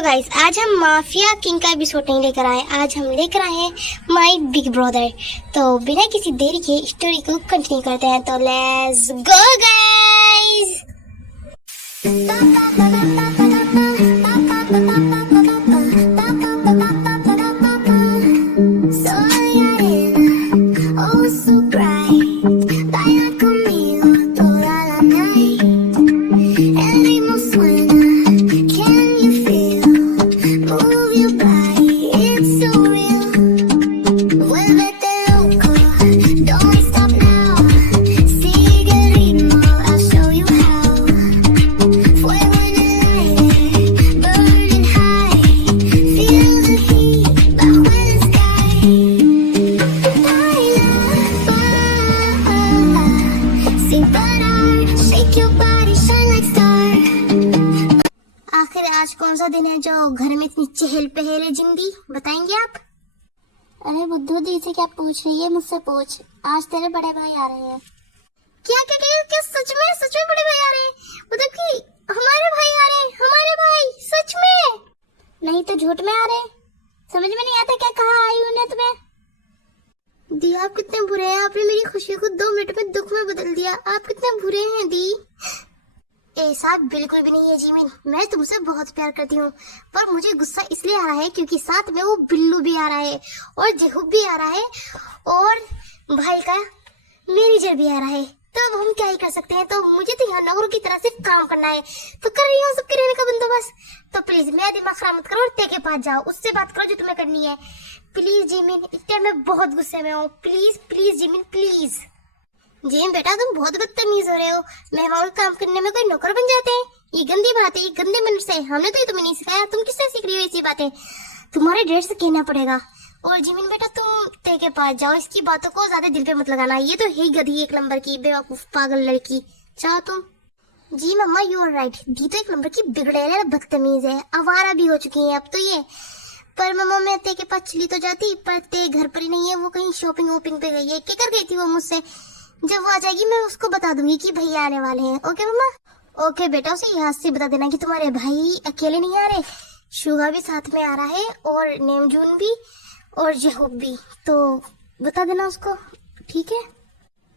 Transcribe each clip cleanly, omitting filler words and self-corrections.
तो गाइस आज हम माफिया किंग का एपिसोड नहीं लेकर आए, आज हम लेकर आए हैं माय बिग ब्रदर। तो बिना किसी देरी के स्टोरी को कंटिन्यू करते हैं, तो लेट्स गो गाइस। आज कौन सा दिन है जो घर में इतनी चहल पहल है जिंदी, बताएंगे आप? अरे बुद्धू दी से क्या पूछ रही है, मुझसे पूछ। आज तेरे बड़े भाई आ रहे हैं। क्या क्या क्या, क्या सच में बड़े भाई आ रहे हैं? मतलब कि हमारे भाई आ रहे हैं? हमारे भाई सच में? नहीं तो झूठ में आ रहे हैं? समझ में नहीं आता क्या कहा आई उन्हें तुम्हें? दी आप कितने बुरे हैं, आपने मेरी खुशी को 2 मिनट में दुख में बदल दिया। आप कितने बुरे हैं दी। ऐसा बिल्कुल भी नहीं है जीमिन, मैं तुमसे बहुत प्यार करती हूँ, पर मुझे गुस्सा इसलिए आ रहा है क्योंकि साथ में वो बिल्लू भी आ रहा है और जेहूब भी आ रहा है और भाई का मैनेजर भी आ रहा है। तो अब हम क्या ही कर सकते हैं? तो मुझे तो यहाँ नौकरों की तरह से काम करना है, तो कर रही हूँ सबके रहने का बंदोबस्त। तो प्लीज मेरा दिमाग खराब मत करो और ते के पास जाओ, उससे बात करो जो तुम्हें करनी है। प्लीज जीमिन, इस टाइम मैं बहुत गुस्से में हूँ। Please please Jimin please. Jim बेटा तुम बहुत बदतमीज हो रहे हो, मेहमानों का काम करने में कोई नौकर बन जाते हैं? ये गंदी बात है, ये गंदे मन से। हमने तो ये तुम्हें नहीं सिखाया, तुम किससे सीख रही हो ऐसी बातें? तुम्हारे डैड से कहना पड़ेगा। और जिमिन बेटा तुम ते के पास जाओ, इसकी बातों को ज्यादा दिल पे मत लगाना। ये तो है गधी, 1 नंबर की बेवकूफ पागल लड़की। चाहो तुम? जी मम्मा यू आर राइट, दी तो 1 नंबर की बिगड़ैल है, बदतमीज है, आवारा भी हो चुकी है अब तो ये। पर मम्मा मैं ते के पास चली तो जाती, पर ते घर पर ही नहीं है, वो कहीं शॉपिंग वोपिंग पे गई है। क्या कर गई थी वो मुझसे? जब वो आ जाएगी मैं उसको बता दूंगी कि भैया आने वाले हैं। ओके मम्मा? ओके बेटा, उसे यहाँ से बता देना कि तुम्हारे भाई अकेले नहीं आ रहे, शुगा भी साथ में आ रहा है और नेमजून भी और जेहूब भी, तो बता देना उसको, ठीक है?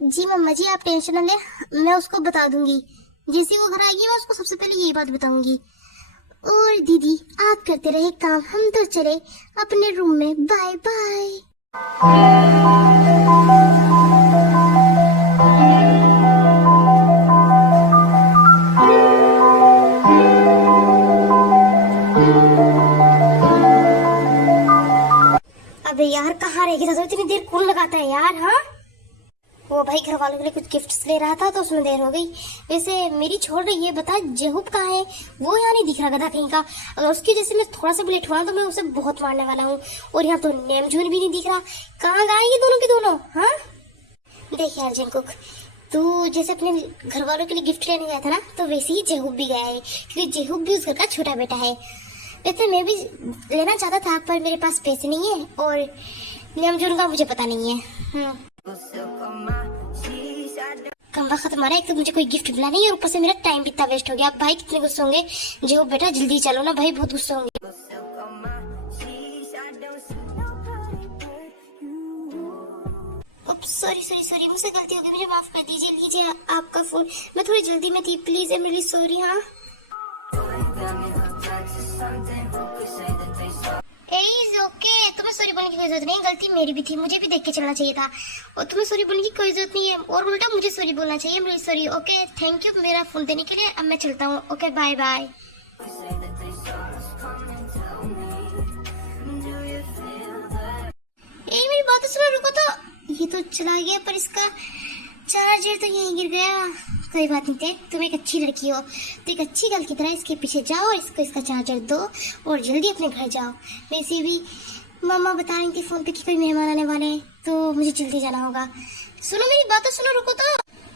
जी मम्मा जी आप टेंशन न ले, मैं उसको बता दूंगी। जैसे वो घर आएगी मैं उसको सबसे पहले यही बात बताऊंगी। और दीदी आप करते रहे काम, हम तो चले अपने रूम में। Bye bye. अबे यार कहाँ रह गया था? इतनी देर कौन लगाता है यार? हाँ वो भाई घर वालों के लिए कुछ गिफ्ट्स ले रहा था तो उसमें देर हो गई। वैसे मेरी छोड़ रही है, बता जेहूब कहाँ है? वो यहाँ नहीं दिख रहा गधा कहीं का। अगर उसकी जैसे मैं थोड़ा सा भी लेट हुआ तो मैं उसे बहुत मारने वाला हूँ। और यहाँ तो नेमजून भी नहीं दिख रहा, कहाँ गए ये दोनों के दोनों? हाँ देख यार जिंकुक, तू जैसे अपने घर वालों के लिए गिफ्ट लेने गया था ना, तो वैसे ही जेहूब भी गया है, क्योंकि जेहूब भी उस घर का छोटा बेटा है। वैसे मैं भी लेना चाहता था पर मेरे पास पैसे नहीं है और नेमजून का मुझे पता नहीं है। कम वक्त हमारा, एक तो मुझे कोई गिफ्ट मिला नहीं और ऊपर से मेरा टाइम भी इतना वेस्ट हो गया। भाई कितने गुस्से होंगे। जो बेटा जल्दी चलो ना भाई, बहुत गुस्से होंगे। सॉरी मुझसे गलती हो गई, मुझे माफ कर दीजिए। लीजिए आपका फोन, मैं थोड़ी जल्दी में थी, please I am really sorry. हाँ ओके, तुम्हें सॉरी बोलने की कोई जरूरत नहीं, गलती मेरी भी थी, मुझे भी देख के चलना चाहिए था। और तुम्हें सॉरी बोलने की कोई जरूरत नहीं है, और उल्टा मुझे सॉरी बोलना चाहिए। मेरी सॉरी। ओके थैंक यू मेरा फोन देने के लिए। अब मैं चलता हूँ। Okay bye bye. मेरी बात सुनो, रुको तो। ये तो चला गया पर इसका चार्जर तो यहीं गिर गया। कोई बात नहीं थे, तुम एक अच्छी लड़की हो तो एक अच्छी गर्ल की तरह इसके पीछे जाओ और इसको इसका चार्जर दो और जल्दी अपने घर जाओ। वैसे भी मामा बता रही थी फोन पे कि कोई मेहमान आने वाले हैं, तो मुझे जल्दी जाना होगा। सुनो मेरी बात तो सुनो, रुको तो।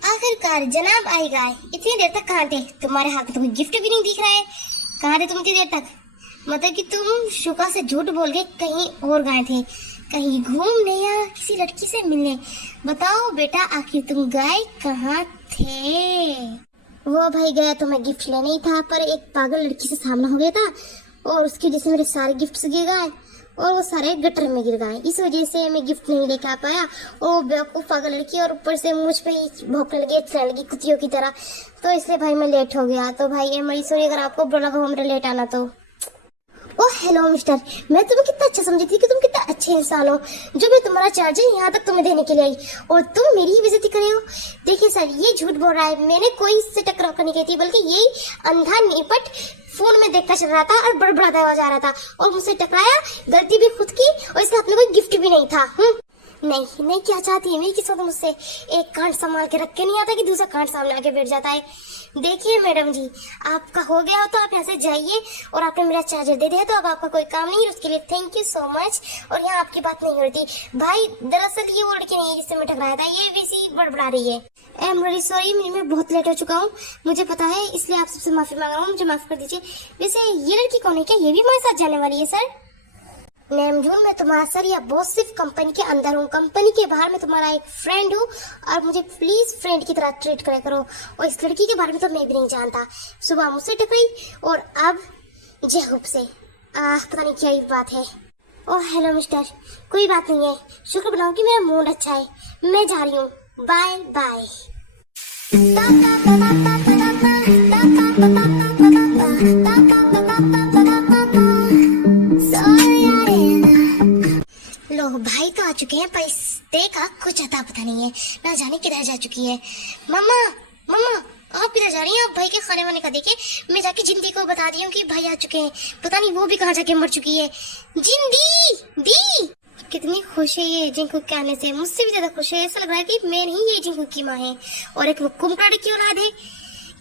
आखिरकार जनाब आई गए। इतनी देर तक कहाँ थे? तुम्हारे हाथ में तो कोई गिफ्ट भी नहीं दिख रहा है, कहाँ थे तुम इतनी देर तक? मतलब कि तुम शुका से झूठ बोल के कहीं और गए थे, कहीं घूमने या किसी लड़की से मिलने। बताओ बेटा आखिर तुम गए कहाँ थे? वो भाई गया तो मैं गिफ्ट लेने ही था, पर एक पागल लड़की से सामना हो गया था और उसकी वजह से मेरे सारे गिफ्ट्स गिर गए और वो सारे गटर में गिर गए। इस वजह से मैं गिफ्ट नहीं लेके आ पाया और वो बेवकूफ पागल लड़की और ऊपर से मुझ पे ही भौंकने लगी, चलने लगी कुतियों की तरह। तो इसलिए भाई मैं लेट हो गया। तो भाई मेरी सॉरी अगर आपको बुरा लगा हो मेरा लेट आना तो। ओह हेलो मिस्टर, मैं तुम्हें कितना अच्छा समझी थी कि तुम कितना अच्छे इंसान हो, जो मैं तुम्हारा चार्जर यहाँ तक तुम्हें देने के लिए आई और तुम मेरी ही बेइज्जती कर रहे हो। देखिए सर, ये झूठ बोल रहा है, मैंने कोई इससे टकराव करनी की थी, बल्कि यही अंधा निपट फोन में देखकर चल रहा था और बड़बड़ाता हुआ जा रहा था और मुझसे टकराया। गलती भी खुद की और इसके हाथ में कोई गिफ्ट भी नहीं था। नहीं नहीं, क्या चाहती है मेरी किस्मत मुझसे? एक कांड संभाल के रख के नहीं आता कि दूसरा कांड सामने आके बैठ जाता है। देखिए मैडम जी, आपका हो गया हो तो आप यहाँ से जाइए और आपने मेरा चार्जर दे दिया तो अब आपका कोई काम नहीं है, उसके लिए थैंक यू सो मच। और यहाँ आपकी बात नहीं हो रही थी भाई, दरअसल ये वो लड़की नहीं है जिससे मैं टकराया था, ये वैसी बड़बड़ा रही है। आई एम रियली सॉरी, मैं बहुत लेट हो चुका हूँ, मुझे पता है, इसलिए आप सबसे माफी मांग रहा हूँ, मुझे माफ कर दीजिए। वैसे ये लड़की कौन है, क्या ये भी हमारे साथ जाने वाली है? सर नेमजून, मैं तुम्हारा सर या बॉस सिर्फ कंपनी के अंदर हूँ, कंपनी के बाहर मैं तुम्हारा एक फ्रेंड हूँ और मुझे प्लीज फ्रेंड की तरह ट्रीट करे करो। और इस लड़की के बारे में तो मैं भी नहीं जानता, सुबह मुझसे टकराई और अब जेहूब से। पता नहीं क्या ही बात है। ओह हेलो मिस्टर, कोई बात नहीं है, शुक्र बनाओ कि मेरा मूड अच्छा है, मैं जा रही हूँ, बाय बाय। लो भाई तो आ चुके हैं, पैसे का कुछ अता पता नहीं है, ना जाने किधर जा चुकी है। मम्मा मम्मा, आप किधर जा रही हैं? आप भाई के खाने वाने का देखे, मैं जाके जिंदी को बता दी हूँ कि भाई आ चुके हैं, पता नहीं वो भी कहाँ जाके मर चुकी है। जिंदी दी कितनी खुश है ये जिंकू के आने से, मुझसे भी ज्यादा खुश है, ऐसा लग रहा है कि मैं नहीं ये जिंकू की माँ है और एक वो कुम्भकर्ण की औलाद है।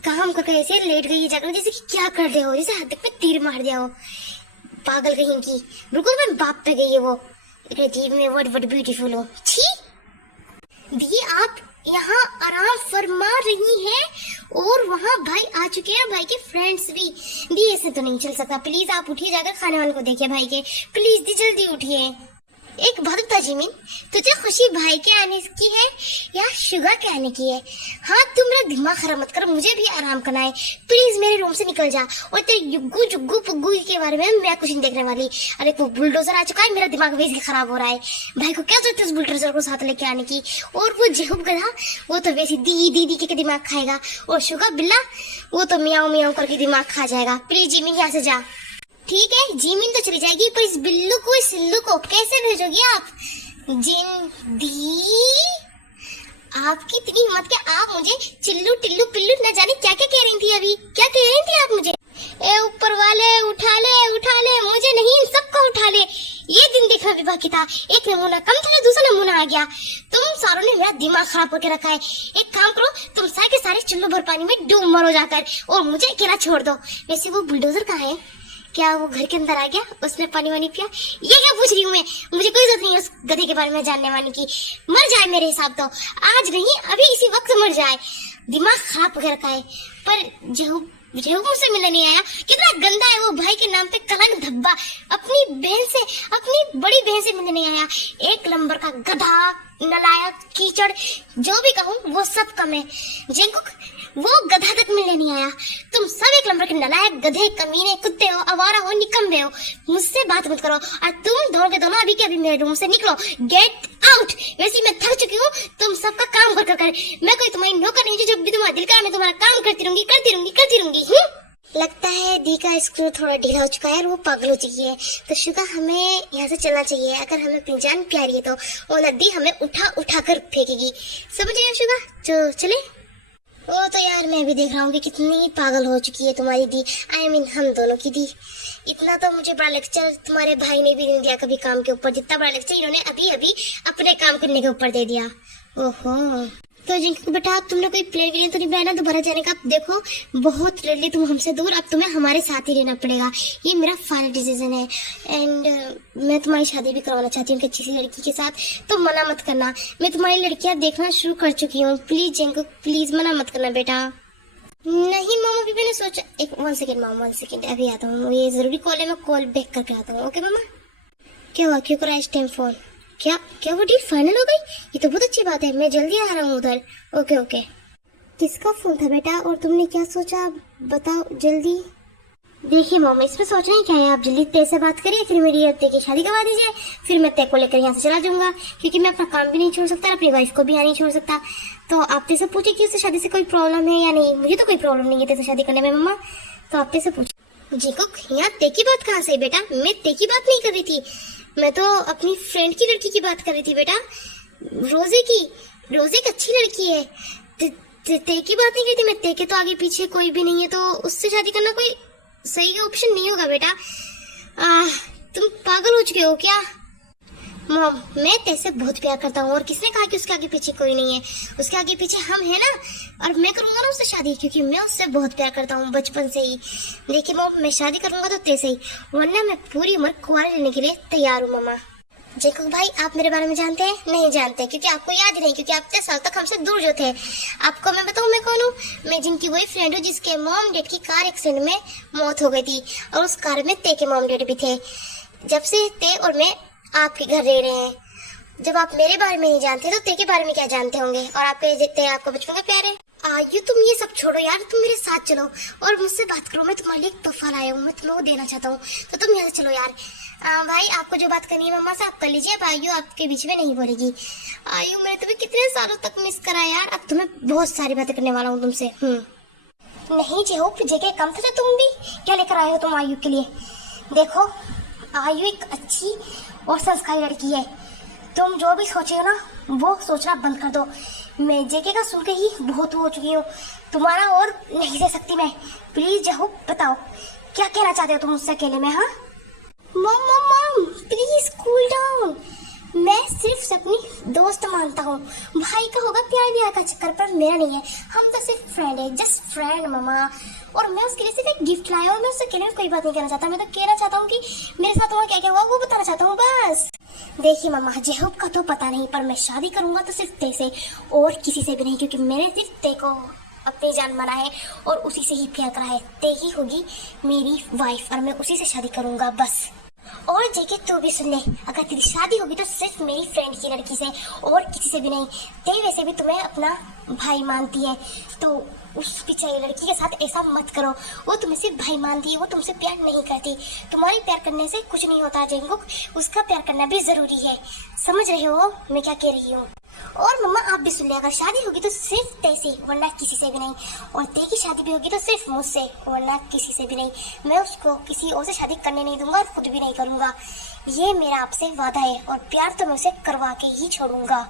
काम करके ऐसे लेट गई है जाकर, जैसे कि क्या कर दिया हो, जैसे हद पे तीर मार दिया हो, पागल कहीं की। बिल्कुल मैं बाप पे गई है वो, जीव में वर्ड ब्यूटीफुल हो। छी दी, आप यहाँ आराम फरमा रही हैं और वहाँ भाई आ चुके हैं, भाई के फ्रेंड्स भी। दी ऐसे तो नहीं चल सकता, प्लीज आप उठिए, जाकर खाने वाले को देखिए भाई के, प्लीज दी जल्दी उठिए। एक बात बता जिमिन, तुझे खुशी भाई के आने की है या शुगा के आने की है? हाँ तू मेरा दिमाग खराब मत कर, मुझे भी आराम करना है, प्लीज मेरे रूम से निकल जा। और तेरे युग्गू जुग्गू पुग्गू के बारे में मैं कुछ नहीं देखने वाली। अरे वो बुलडोजर आ चुका है, मेरा दिमाग वैसे ही खराब हो रहा है। भाई को क्या जरूरत है उस बुलडोजर को साथ लेके आने की? और वो जेहूब गधा, वो तो वैसे दी के दिमाग खाएगा, और शुगा बिल्ला वो तो मियाऊ मियाऊ करके दिमाग खा जाएगा। प्लीज जिमिन यहाँ से जा। ठीक है जिमिन तो चली जाएगी, पर इस बिल्लू को, इस सिल्लू को कैसे भेजोगी आप? जिंदी, आपकी इतनी हिम्मत कि आप मुझे चिल्लू टिल्लू पिल्लू न जाने क्या क्या कह रही थी, अभी क्या कह रही थी आप मुझे? ए ऊपर वाले उठा ले, मुझे नहीं इन सबको उठा ले। ये दिन देखना भी बाकी था, एक नमूना कम था, दूसरा नमूना आ गया। तुम सारों ने मेरा दिमाग खराब करके रखा है। एक काम करो, तुम सारे के सारे चुल्लू भर पानी में डूब मरो जाकर और मुझे अकेला छोड़ दो। वैसे वो बुलडोजर कहाँ है? क्या वो घर के अंदर आ गया, उसने पानी वानी पिया? ये क्या पूछ रही हूँ मैं, मुझे कोई जरूरत नहीं है उस गधे के बारे में जानने वाली की। मर जाए मेरे हिसाब तो, आज नहीं अभी इसी वक्त मर जाए, दिमाग खराब करके रखा है। पर जेहूब मुझसे मिलने नहीं आया, कितना गंदा है वो, भाई के नाम पे कलंक धब्बा, अपनी बहन से, अपनी बड़ी बहन से मिलने नहीं आया। एक नंबर का गधा, नलायक, कीचड़, जो भी कहूँ वो सब कम है। जेंकुक वो गधा तक मिलने नहीं आया। तुम सब एक नंबर के नलायक, गधे, कमीने, कुत्ते हो, आवारा हो, निकम्बे हो, मुझसे बात मत करो। और तुम दोनों के दोनों अभी के अभी मेरे रूम से निकलो, गेट आउट। वैसे मैं थक चुकी हूँ तुम सबका काम कर। मैं कोई तुम्हारी नौकर नहीं हूँ, जब भी तुम्हारा दिल करा मैं तुम्हारा काम करती रहूंगी। लगता है दी का स्क्रू थोड़ा ढीला हो चुका है और वो पागल हो चुकी है। तो शुगा हमें यहाँ से चलना चाहिए, अगर हमें अपनी जान प्यारी है तो। और नदी हमें उठा कर फेंकेगी, समझ रहे हो शुगा? जो चले। वो तो यार मैं भी देख रहा हूँ कि कितनी पागल हो चुकी है तुम्हारी दी, आई मीन हम दोनों की दी। इतना तो मुझे बड़ा लेक्चर तुम्हारे भाई ने भी नहीं दिया कभी काम के ऊपर, जितना बड़ा लेक्चर इन्होंने अभी अपने काम करने के ऊपर दे दिया। ओहो, तो जिनको बेटा अब तुमने कोई प्लेन व्लेन तो नहीं बनाया दोबारा जाने का? देखो बहुत रेडली तुम हमसे दूर, अब तुम्हें हमारे साथ ही रहना पड़ेगा, ये मेरा फाइनल डिसीजन है। एंड मैं तुम्हारी शादी भी करवाना चाहती हूँ कि अच्छी सी लड़की के साथ, तो मना मत करना। मैं तुम्हारी लड़कियां देखना शुरू कर चुकी हूँ, प्लीज जिनको प्लीज मना मत करना बेटा। नहीं मामा, अभी मैंने सोचा, एक 1 सेकेंड मामा, 1 सेकेंड, अभी आता हूँ, ये जरूरी कॉल है, मैं कॉल बैक करके आता हूँ। ओके मामा? क्या हुआ, क्यों करा इस टाइम फोन? क्या वो डील फाइनल हो गई? ये तो बहुत अच्छी बात है, मैं जल्दी आ रहा हूँ उधर। ओके। किसका फोन था बेटा और तुमने क्या सोचा, बताओ जल्दी। देखिए मम्मी, इसमें सोचना ही क्या है, आप जल्दी तेज से बात करिए, फिर मेरी अब की शादी करवा दीजिए, फिर मैं तेरे को लेकर यहाँ से चला जाऊंगा, क्योंकि मैं अपना काम भी नहीं छोड़ सकता, अपनी वाइफ को भी यहाँ नहीं छोड़ सकता। तो आप तेरे से पूछे कि उससे शादी से कोई प्रॉब्लम है या नहीं। मुझे तो कोई प्रॉब्लम नहीं है तेरे से शादी करने में मम्मा, तो आप तेरे से पूछो। जीकुक, यहाँ ते की बात कहाँ से बेटा, मैं ते की बात नहीं कर रही थी, मैं तो अपनी फ्रेंड की लड़की की बात कर रही थी बेटा, रोजे की। रोजे एक अच्छी लड़की है, ते की बात नहीं करती मैं। ते के तो आगे पीछे कोई भी नहीं है, तो उससे शादी करना कोई सही ऑप्शन नहीं होगा बेटा। तुम पागल हो चुके हो क्या? मॉम, मैं तेरे बहुत प्यार करता हूँ, और किसने कहा कि उसके आगे पीछे कोई नहीं है? उसके आगे पीछे हम है ना, और मैं करूंगा ना उससे शादी, क्योंकि मैं उससे बहुत प्यार करता हूँ बचपन से ही। देखिए मॉम, मैं शादी करूंगा तो तेरे से ही, वरना मैं पूरी उम्र कुंवारा रहने के लिए तैयार हूँ मम्मा। जेकुक भाई, आप मेरे बारे में जानते हैं? नहीं जानते, क्योंकि आपको याद ही नहीं, क्योंकि आप 3 साल तक हमसे दूर जो थे। आपको मैं बताऊं मैं कौन हूँ? मैं जिनकी वही फ्रेंड हूँ जिसके मॉम डैड की कार एक्सीडेंट में मौत हो गई थी, और उस कार में ते के मॉम डैड भी थे। जब से ते और मैं आपके घर रह रहे हैं। जब आप मेरे बारे में नहीं जानते तो ते के बारे में क्या जानते होंगे? और आपके देखते हैं आपको बचपन का प्यार है। आयु, तुम ये सब छोड़ो यार, तुम मेरे साथ चलो और मुझसे बात करो। मैं तुम्हारे लिए एक तोहफा लाया हूँ, मैं तुम्हें वो देना चाहता हूँ, तो तुम यहाँ से चलो यार। भाई, आपको जो बात करनी है मम्मा से आप कर लीजिए, अब आयु आपके बीच में नहीं बोलेगी। आयु, मैंने तुम्हें कितने सालों तक मिस करा यार, अब तुम्हें बहुत सारी बातें करने वाला हूँ तुमसे। नहीं जेहोप, जगह कम था तुम भी क्या लेकर आए हो तुम आयु के लिए? देखो, आयु एक अच्छी और संस्कारी लड़की है, तुम जो भी सोचे हो ना वो सोचना बंद कर दो। मैं जेके का सुन के ही बहुत हो चुकी हूँ, तुम्हारा और नहीं सह सकती मैं। प्लीज जहो, बताओ क्या कहना चाहते हो तुम मुझसे अकेले में? हाँ mom mom mom, please cool down. मैं सिर्फ अपनी दोस्त मानता हूँ, भाई का होगा प्यार व्यार का चक्कर, पर मेरा नहीं है। हम तो सिर्फ फ्रेंड है, जस्ट फ्रेंड मम्मा। और मैं उसके लिए सिर्फ एक गिफ्ट लाया हूँ, मैं उससे अकेले में कोई बात नहीं कहना चाहता। मैं तो कहना चाहता हूँ कि मेरे साथ वहाँ क्या क्या हुआ वो बताना चाहता हूँ बस। देखिए मम्मा, जेहूब का तो पता नहीं, पर मैं शादी करूंगा तो सिर्फ ते से और किसी से भी नहीं, क्योंकि मैंने सिर्फ ते को अपनी जान माना है और उसी से ही प्यार करा है। ते ही होगी मेरी वाइफ और मैं उसी से शादी करूंगा बस। और जेके, तू भी सुन ले, अगर तेरी शादी होगी तो सिर्फ मेरी फ्रेंड की लड़की से और किसी से भी नहीं। ते वैसे भी तुम्हें अपना भाई मानती है, तो उस पिछड़ी लड़की के साथ ऐसा मत करो। वो तुम्हें सिर्फ भाई मानती है, वो तुमसे प्यार नहीं करती। तुम्हारे प्यार करने से कुछ नहीं होता जेंगुक, उसका प्यार करना भी जरूरी है। समझ रहे हो मैं क्या कह रही हूँ? और मम्मा, आप भी सुन ले, अगर शादी होगी तो सिर्फ ते से, वरना किसी से भी नहीं। और ते की शादी भी होगी तो सिर्फ मुझसे, वरना किसी से भी नहीं। मैं उसको किसी और से शादी करने नहीं दूंगा और खुद भी नहीं करूंगा। ये मेरा आपसे वादा है, और प्यार तो मैं उसे करवा के ही छोड़ूंगा।